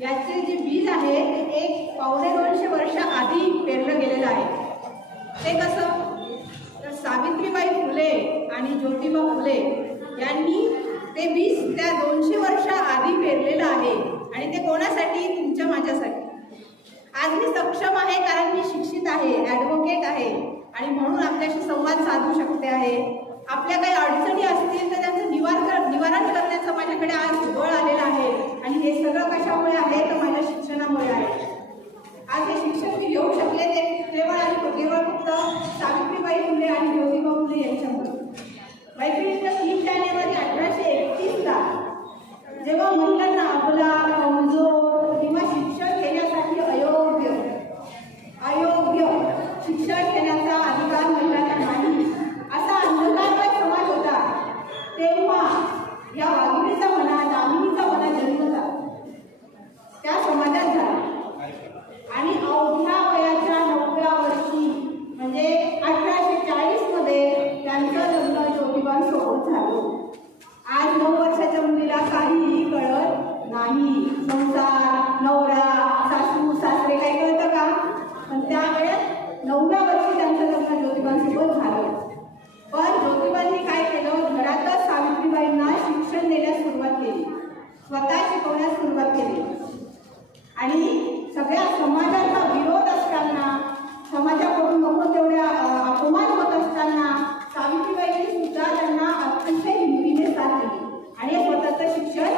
याचे जे बीज आहे ते 1-250 वर्ष आधी पेरलं गेलेलं आहे। ते कसं, तर सावित्रीबाई फुले आणि ज्योतिबा फुले यांनी ते बीज त्या 200 वर्ष आधी पेरलेलं आहे। आणि ते कोणासाठी? तुमच्या माझ्यासाठी। आज मी सक्षम आहे कारण मी शिक्षित आहे, ॲडव्होकेट आहे आणि म्हणून आपल्याशी संवाद साधू शकते आहे। आपल्या काही अडचणी असतील तर त्यांचं निवारण करण्याचं माझ्याकडे आज बळ आलेलं आहे। आणि हे सगळं कशामुळे आहे? तर माझ्या शिक्षणामुळे आहे। आज हे शिक्षण मी घेऊ शकले ते केवळ फक्त सावित्रीबाई फुले आणि ज्योतिबा फुले यांच्यामुळे। मैत्रिणींच्या 3 जानेवारी 1831ला जेव्हा महिलांना आपला कमजोर किंवा शिक्षण घेण्यासाठी अयोग्य शिक्षण घेण्याचा अधिकार महिलांना नाही असा अंधकारमय समाज होता, तेव्हा या वाघिणीचा म्हणा, दामिनीचा म्हणा जन्म झाला त्या समाजात झाला। आणि अवघ्या वयाच्या 9व्या वर्षी म्हणजे 1840 मध्ये त्यांचं लग्न ज्योतिबांसोबत झालं। आज 9 वर्षाच्या मुलीला काहीही कळत नाही, संसार, नवरा, सासू सासरे काही कळतं का? पण त्या वेळेत 9व्या वर्षी त्यांचं लग्न ज्योतिबांसोबत झालं। पण ज्योतिबांनी काय केलं? घरातच सावित्रीबाईंना शिक्षण देण्यास सुरुवात केली, स्वतः शिकवण्यास सुरुवात केली। आणि सगळ्या समाजाचा विरोध असताना, समाजाकडून नको तेवढ्या अपमान होत असताना सावित्रीबाईंनी सुद्धा त्यांना अतिशय हिमतीने साथ दिली आणि स्वतःचं शिक्षण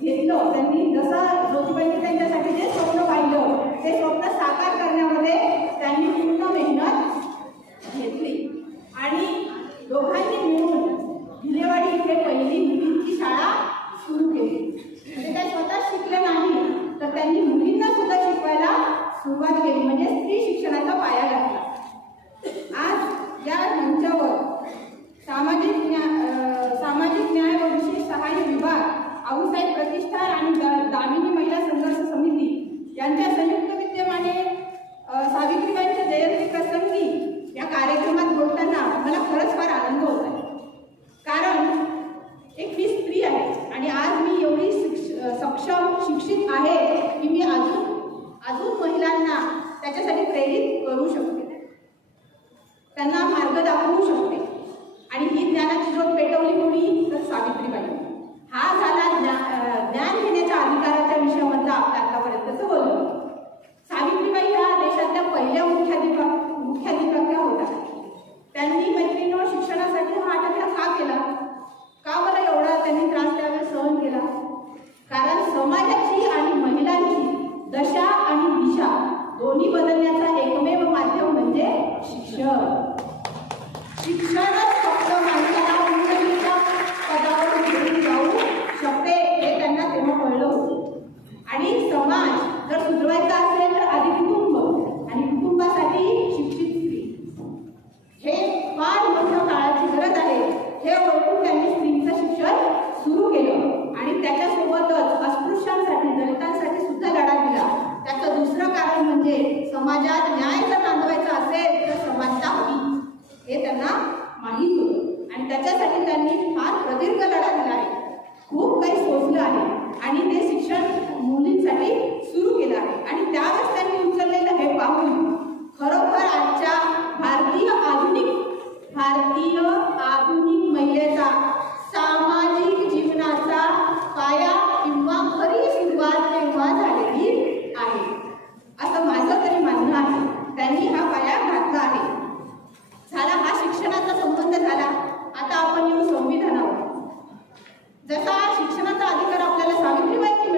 घेतलं। त्यांनी जसं ज्योतिबांनी त्यांच्यासाठी जे स्वप्न पाहिलं ते स्वप्न साकार करण्यामध्ये त्यांनी पूर्ण मेहनत घेतली। आणि दोघांनी मिळून भिलेवाडी इथे पहिली मुलींची शाळा सुरू केली। म्हणजे काय स्वतः शिकले नाही तर त्यांनी मुलींना सुद्धा शिकवायला सुरुवात केली, म्हणजे स्त्री शिक्षणाचा पाया घातला। आज या मंचावर सामाजिक न्याय व विशेष सहाय्य विभाग, आऊसाहेब प्रतिष्ठान आणि दामिनी महिला संघर्ष समिती यांच्या संयुक्त विद्यमाने सावित्रीबाईंच्या जयंती प्रसंगी या कार्यक्रमात बोलताना मला खरंच फार आनंद होत आहे। कारण एक मी स्त्री आहे आणि आज मी एवढी सक्षम शिक्षित आहे की मी अजून महिलांना त्याच्यासाठी प्रेरित करू शकते, त्यांना मार्ग दाखवू शकते। आणि ही ज्ञानाची ज्योत पेटवली कोणी? तर सावित्रीबाई। हा झाला ज्ञान घेण्याच्या अधिकाराच्या विषयामधला आपल्या आतापर्यंतचं बोलणं। सावित्रीबाई ह्या देशातल्या पहिल्या मुख्याधिपत्या होत्या। त्यांनी मैत्रिणींवर शिक्षणासाठी हा आटोक्यात का केला? का बरं एवढा त्यांनी त्रास त्यावेळेस सहन केला? कारण समाजाची आणि महिलांची दशा आणि दिशा दोन्ही बदलण्याचा एकमेव माध्यम म्हणजे शिक्षण। शिक्षणच फक्त माणसाला उन्नतीच्या पदावर घेऊन जाऊ शकते हे त्यांना तेव्हा कळलं होतं। आणि समाज जर सुधरवायचा असेल तर आधी कुटुंब आणि कुटुंबासाठी शिक्षित स्त्री, हे फार मोठ्या काळाची गरज आहे। हे ओळखून त्यांनी स्त्रीचं शिक्षण सुरू केलं आणि त्याच्यासोबतच अस्पृश्यांसाठी, दलितांसाठी सुद्धा लढा दिला। त्याचं दुसरं कारण म्हणजे समाजात न्याय जर नांदवायचा असेल तर समानता हवी हे त्यांना माहीत होतं आणि त्याच्यासाठी त्यांनी फार प्रदीर्घ लढा दिला आहे, खूप काही सोसलं आहे आणि ते शिक्षण मुलींसाठी सुरू केलं आहे। आणि त्यावेळेस त्यांनी उचललेलं हे पाऊल खरोखर आजच्या भारतीय आधुनिक महिलेचा सामाजिक जीवनाचा पाया किंवा खरी सुरुवात तेव्हा झालेली आहे असं माझं तरी म्हणणं आहे। त्यांनी हा पाया घातला आहे। झाला हा शिक्षणाचा संबंध झाला। आता आपण येऊ संविधानावर। जसा शिक्षणाचा अधिकार आपल्याला सावित्रीबाईंनी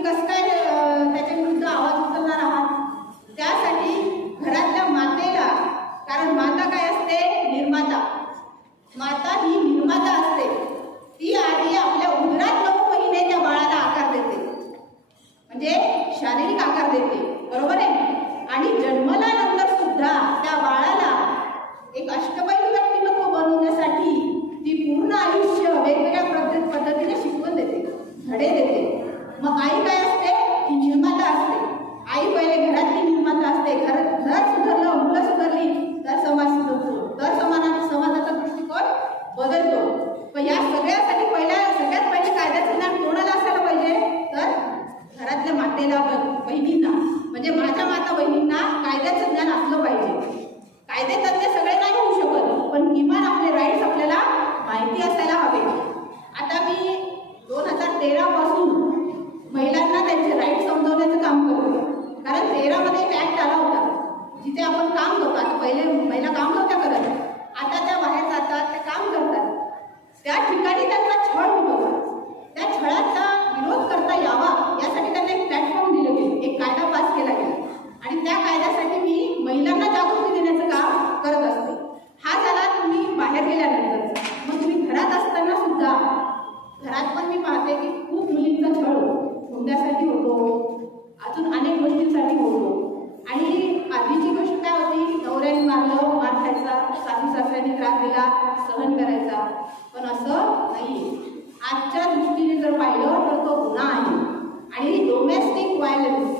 तुम्ही कसं काय त्याच्या विरुद्ध आवाज उचलणार आहात? त्यासाठी घरातल्या मातेला, कारण माता काय असते? निर्माता. माता ही निर्माता असते. ती आधी आपल्या उदरात 9 महिने त्या बाळाला आकार देते, म्हणजे शारीरिक आकार देते, बरोबर आहे. आणि जन्मल्यानंतर सुद्धा त्या बाळाला एक अष्टपैलू व्यक्तिमत्व बनवण्यासाठी ती पूर्ण आयुष्य वेगवेगळ्या पद्धतीने शिकवून देते, धडे देते. मग आई काय असते? ती निर्माता असते. आई पहिले घरातली निर्माता असते. घर सुधारलं, मुलं सुधारली तर समाज सुधारतो, तर समाजाचा दृष्टिकोन बदलतो. पण या सगळ्यासाठी सगळ्यात पहिले कायद्याचं ज्ञान कोणाला असायला पाहिजे? तर घरातल्या मातेला, बहिणींना, म्हणजे माझ्या माता बहिणींना कायद्याचं ज्ञान असलं पाहिजे. कायदे तज्ञ सगळे नाही होऊ शकत, पण किमान आपले राईट्स आपल्याला माहिती असायला हवे. आता मी 2013 पासून महिलांना त्यांचे राईट्स समजवण्याचं काम करते. कारण 13 मध्ये एक ऍक्ट आला होता, जिथे आपण काम करतो. आता पहिले महिला काम नव्हत्या करत, आता त्या बाहेर जातात, त्या काम करतात. त्या ठिकाणी त्यांचा छळ होत होता. त्या छळाचा विरोध करता यावा यासाठी त्यांना एक प्लॅटफॉर्म दिलं गेलं, एक कायदा पास केला गेला. आणि त्या कायद्यासाठी मी महिलांना जागृती देण्याचं काम करत असते. हा झाला तुम्ही बाहेर गेल्यानंतर. मग तुम्ही घरात असताना सुद्धा, घरात पण मी पाहते की खूप मुलींचा छळ हुंड्यासाठी होतो, अजून अनेक गोष्टींसाठी होतो. आणि आधीची गोष्ट काय होती? नवऱ्याने मारलं, मार खायचा, सासू सासऱ्यांनी त्रास दिला, सहन करायचा. पण असं नाही. आजच्या दृष्टीने जर पाहिलं तर तो गुन्हा आहे. आणि डोमेस्टिक व्हायलन्स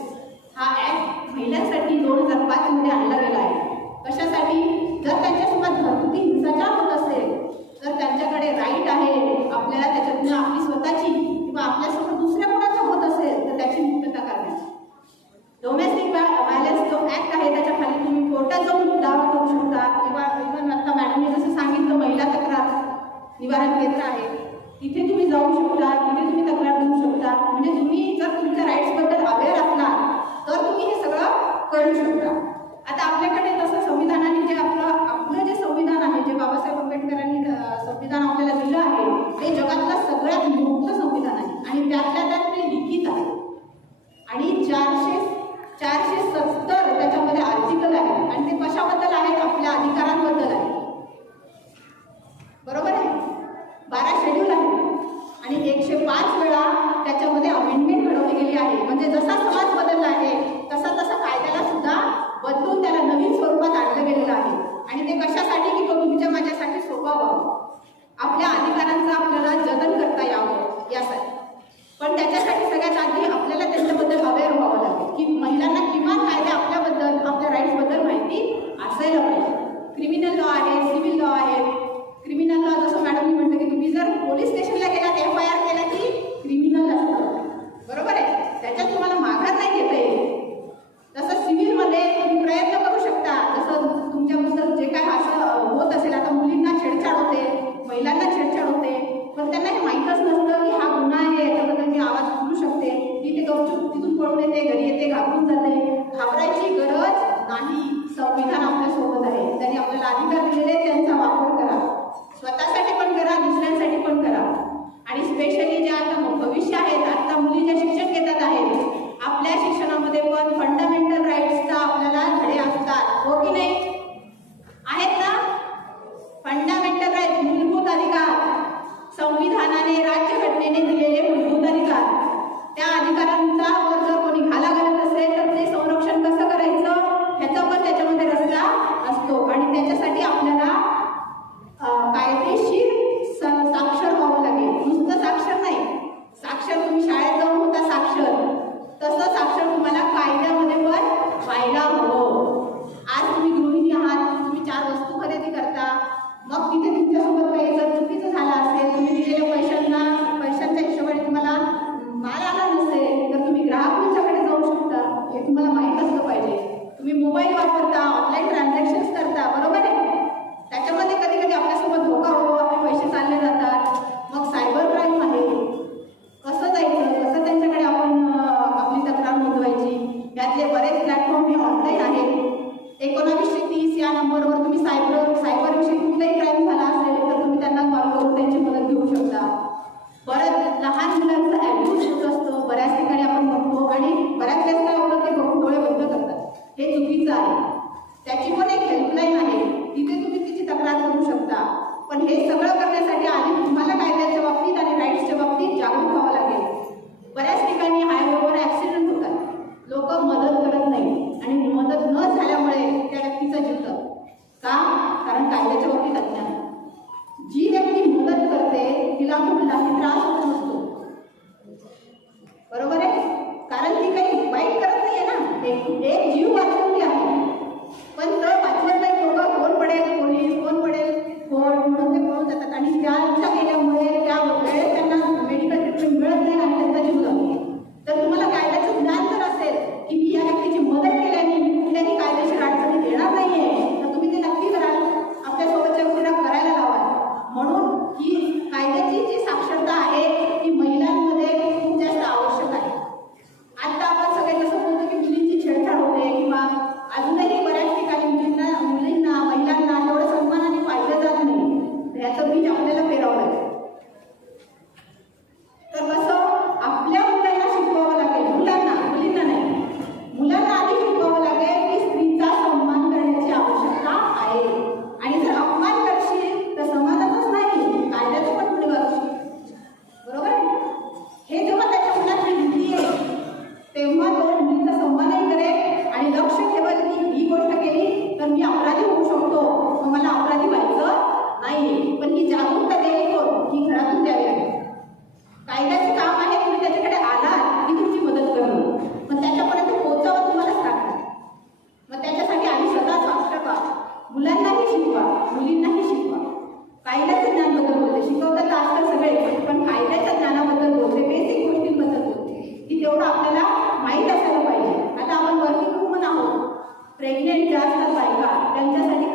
हा ऍक्ट महिलांसाठी 2005 मध्ये आणला गेला आहे. कशासाठी? जर त्यांच्यासोबत घरगुती हिंसाचार होत असेल तर त्यांच्याकडे राईट आहे आपल्याला त्याच्यातून आपली स्वतःची किंवा आपल्यासोबत दुसऱ्या कोणाचं होत असेल तर त्याची मुक्तता करण्याची. डोमेस्टिक व्हायलन्स जो ऍक्ट आहे त्याच्या खाली तुम्ही कोर्टात जाऊन दावा करू शकता, किंवा इव्हन आता मॅडमने जसं सांगितलं महिला तक्रार निवारण केंद्र आहे, तिथे तुम्ही जाऊ शकता, तिथे तुम्ही तक्रार करू शकता. म्हणजे तुम्ही जर तुमच्या राईट्सबद्दल अवेअर असलात तर तुम्ही हे सगळं करू शकता. आता आपल्याकडे तसं संविधानाने जे आपलं जे संविधान आहे, जे बाबासाहेब आंबेडकरांनी संविधान आपल्याला दिलं आहे, ते जगातलं सगळ्यात मोठं संविधान आहे. आणि त्यातल्या त्यात ते लिखित आहे. आणि 470 त्याच्यामध्ये आर्टिकल आहेत. आणि ते कशाबद्दल आहेत? आपल्या अधिकारांबद्दल आहे, बरोबर आहे. 12 शेड्यूल आहे. आणि 105 वेळा त्याच्यामध्ये अमेंडमेंट घडवली गेली आहे. म्हणजे जसा समाज बदलला आहे तसा कायद्याला सुद्धा बदलून त्याला नवीन स्वरूपात आणलं गेलेलं आहे. आणि ते कशासाठी? की तो तुमच्या माझ्यासाठी सोपा व्हावा, आपल्या अधिकारांचं आपल्याला जतन करता यावं यासाठी. पण त्याच्यासाठी सगळ्यात आधी आपल्याला त्यांच्याबद्दल अवेअर व्हावं लागेल, की महिलांना किमान कायदे आपल्याबद्दल, आपल्या राईट्सबद्दल माहिती असायला पाहिजे. क्रिमिनल लॉ आहे, सिव्हिल लॉ आहे. क्रिमिनल लॉ जसं मॅडमनी म्हटलं की तुम्ही जर पोलीस स्टेशनला गेलात, FIR केला की क्रिमिनल असतं, बरोबर आहे. त्याच्यात तुम्हाला माघार नाही घेता येईल. तसं सिव्हिलमध्ये तुम्ही प्रयत्न करू शकता, जसं तुमच्याबद्दल जे काय असं होत असेल. आता मुलींना छेडछाड होते, महिलांना छेडछाड होते, पण त्यांना हे माहीतच नसतं की हा गुन्हा आहे, याच्याबद्दल मी आवाज उचलू शकते. ती तिथून पळून येते, घरी येते, घाबरून जाते. घाबरायची गरज नाही. संविधान आपल्यासोबत आहे, त्यांनी आपल्याला अधिकार दिलेले, त्यांचा वापर करा. स्वतःसाठी पण करा, दुसऱ्यांसाठी पण करा. आणि स्पेशली जे आता भविष्य आहेत, आता मुली जे शिक्षण घेतात आहेत, आपल्या शिक्षणामध्ये पण फंडामेंटल राईट्सचा आपल्याला धडे असतात, हो की नाही? आहेत ना? फंडामेंटल राईट्स, मूलभूत अधिकार, संविधानाने, राज्यघटनेने दिलेले मूलभूत अधिकार. त्या अधिकारांचा वर जर कोणी घाला घालत असेल तर ते संरक्षण कसं करायचं ह्याचा पण त्याच्यामध्ये रस्ता असतो. आणि त्याच्यासाठी आपल्याला कायदेशीर साक्षर व्हावं लागेल. नुसतं साक्षर नाही, साक्षर तुम्ही शाळेत जाऊन होता साक्षर, तसं साक्षर तुम्हाला कायद्यामध्ये पण व्हायला हवं. आज तुम्ही गृहिणी आहात, तुम्ही 4 वस्तू खरेदी करता, मग तिथे तुमच्यासोबत काही जर चुकीचं झालं असेल, तुम्ही दिलेल्या पैशांच्या हिशोबाने तुम्हाला माल आला नसेल तर तुम्ही ग्राहक मंचाकडे जाऊ शकता. हे तुम्हाला माहीत असलं पाहिजे. तुम्ही मोबाईल वापरता, ऑनलाईन ट्रान्झॅक्शन्स करता, बरोबर आहे. त्याच्यामध्ये कधी कधी आपल्यासोबत धोका होतो, आपले पैसे चालले जातात. मग सायबर क्राईम आहे, कसं जायचं, कसं त्यांच्याकडे आपण आपली तक्रार नोंदवायची. यातले बरेच प्लॅटफॉर्म हे ऑनलाईन आहेत. 1930 या नंबरवर तुम्ही सायबरविषयी कुठलाही क्राईम झाला असेल तर तुम्ही त्यांना कॉल करून त्यांची मदत घेऊ शकता. परत लहान मुलांचा ॲब्यूज होत असतो, बऱ्याच ठिकाणी आपण आपल्याला माहीत असायला पाहिजे. आता आपण वर्किंग वुमन आहोत, प्रेग्नेंट ज्या असतात बायका त्यांच्यासाठी